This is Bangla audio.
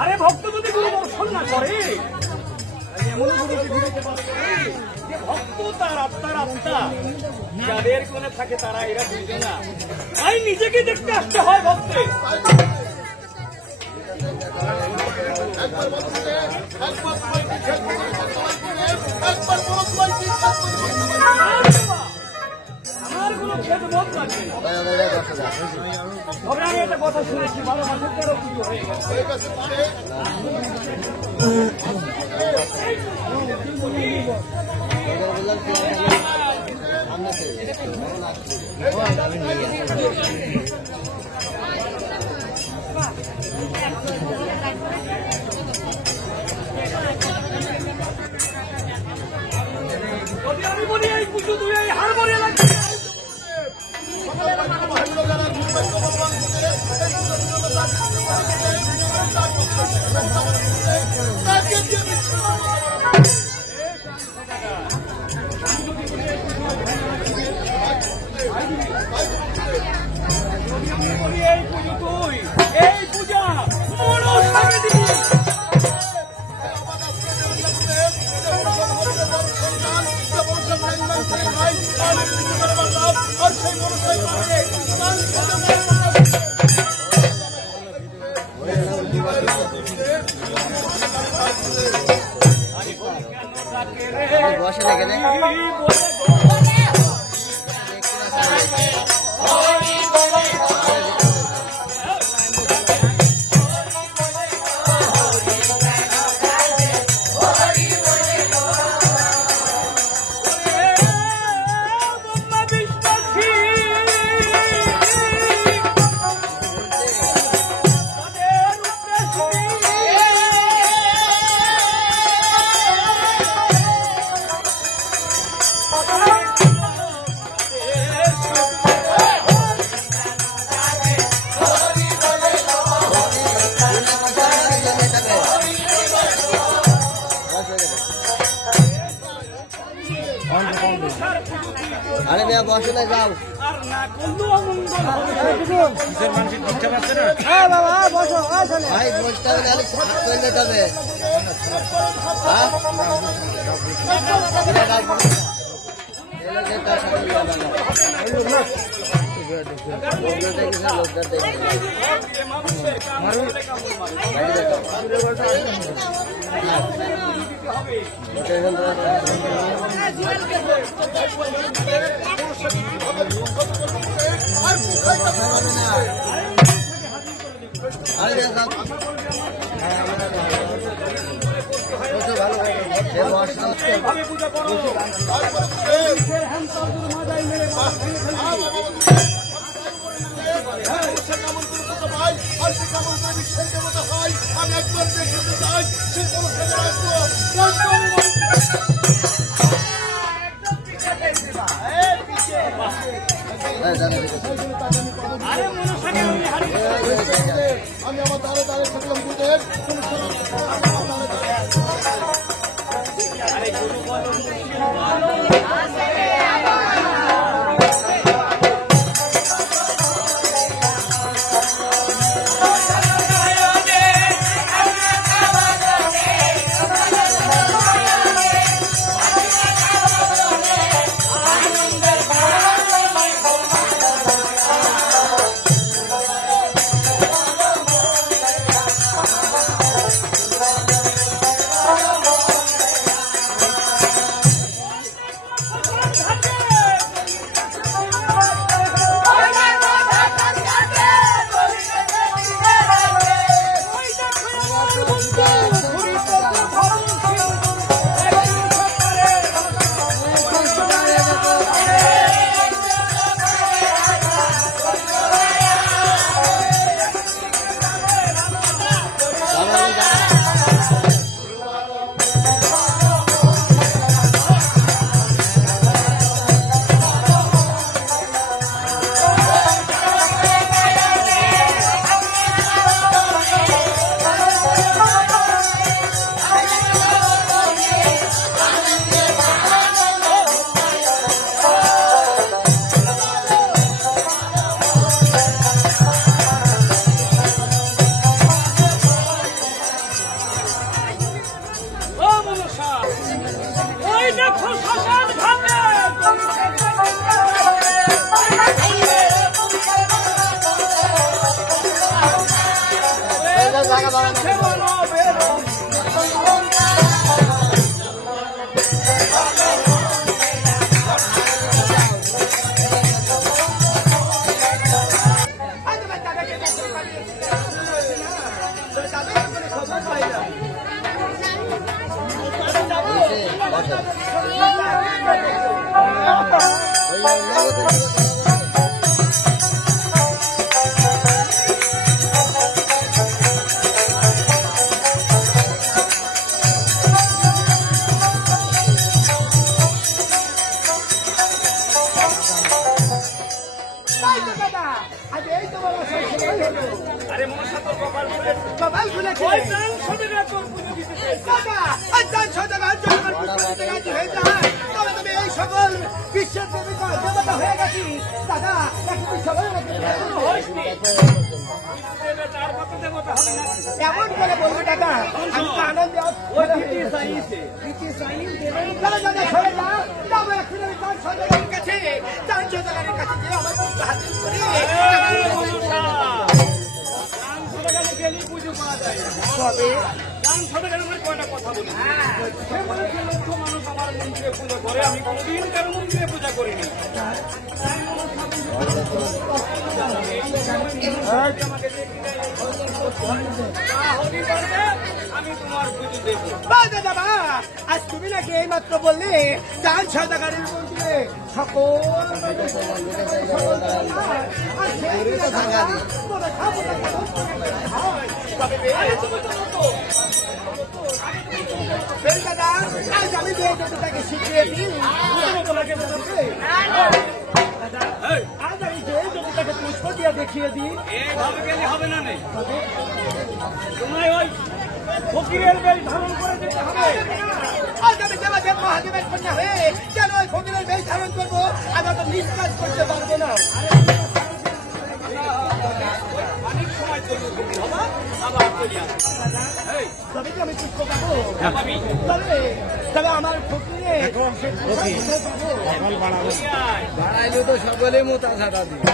আরে ভক্ত যদি গুরু দর্শন না করে এমন গুরুকে দিতে পারে যে ভক্ত তার আত্মার আত্মা যাদের কোণে থাকে তারা এরা বুঝবে না। তাই নিজেকে দেখতে আসতে হয় ভক্তে। আমার কোনো খেদমত লাগবে না। তবে আমি একটা কথা শুনেছি 12 মাসের 13 পুজো হয়ে গেছে। আমি বলি এই পুজো তুই এই হারমোনিয়াম লাগবে এই পুজো তুই এই পূজা মনসাকে দিবি। বসে দেখে দেখ আরে ভাইয়া বসে না যাও আর না করলেও অমঙ্গল হবে। কিসের মানসিক ঠিকঠাক আছে না? হ্যাঁ বাবা বসো ভাই বসতে হবে আরে চলে যাবে আমি আমার দ্বারে দ্বারে থাকলাম বুঝেন তাই তো দাদা, আজ এই তো বলা সময় হলো। আরে মনসা তোর কপাল খুলে কপাল খুলেছে। ওই চান সবেরা তোর পুজো দিতে চাইছে। দাদা, আজ চাঁদ সওদাগর যদি আমার পুষ্প দিতে রাজি হয়ে যায়, তবে তুমি এই সকল বিশ্বের দেবতা দেবতা হয়ে গেছি। দাদা, একটু সবাই আমাকে এখনো হইসনি। দেবে তার কত দেবতা হবে না? এমন করে বলবে দাদা, আমি তো আনন্দে ওই দিদি চাইছে। দাদা দাদা সরে যাও, যাবো এখন আমি চাঁদ সওদাগরের কাছে। চাঁদ সওদাগরের কাছে যেয়ে আমার পুষ্প হাজির করি। এই মনসা, চান সবেরা গেলেই পুজো পাওয়া যায়। তবে চান সবেরা আমার কয়টা কথা বলি। সে বলেছে লক্ষ মানুষ আমার মন্দিরে পুজো করে, আমি কোনোদিন কারো মন্দিরে পূজা করিনি। আমাকে দেখি নাই, না হতে পারবে, আমি তোমার পুজো দেবো। বা দাদা বা, আজ তুমি নাকি এই মাত্র বললে চাঁদ সওদাগরের মন্দিরে সকল আর সেই দিনে দাদা, তোরা খাবো না, তবে আরে তুমি তো নতো। এই দাদা, আজ আমি যে দেবতাকে শিখিয়ে দিই, তোমাকে বলবে, এই, আজ আমি যে দেবতাকে পুষ্প দিয়ে দেখিয়ে দিই। এইভাবে গেলে হবে না নেই। তোমায় ওই ফকিরের বেশ ধারণ করে যেতে হবে। আজ আমি দেবাদেব মহাদেবের কন্যা হয়ে কেন ওই ফকিরের বেশ ধারণ করবো? আমি তো নিষ্কাজ করতে পারবো না। অনেক সময় চলবে ফকির হবা, আবার চলে আসবে। এই, তবে কি আমি পুষ্প পাবো? পাবি। তবে আমার ফকিরে এই আয়। বাড়াইলে তো সকলে মোটা ঝাঁটা দিবে।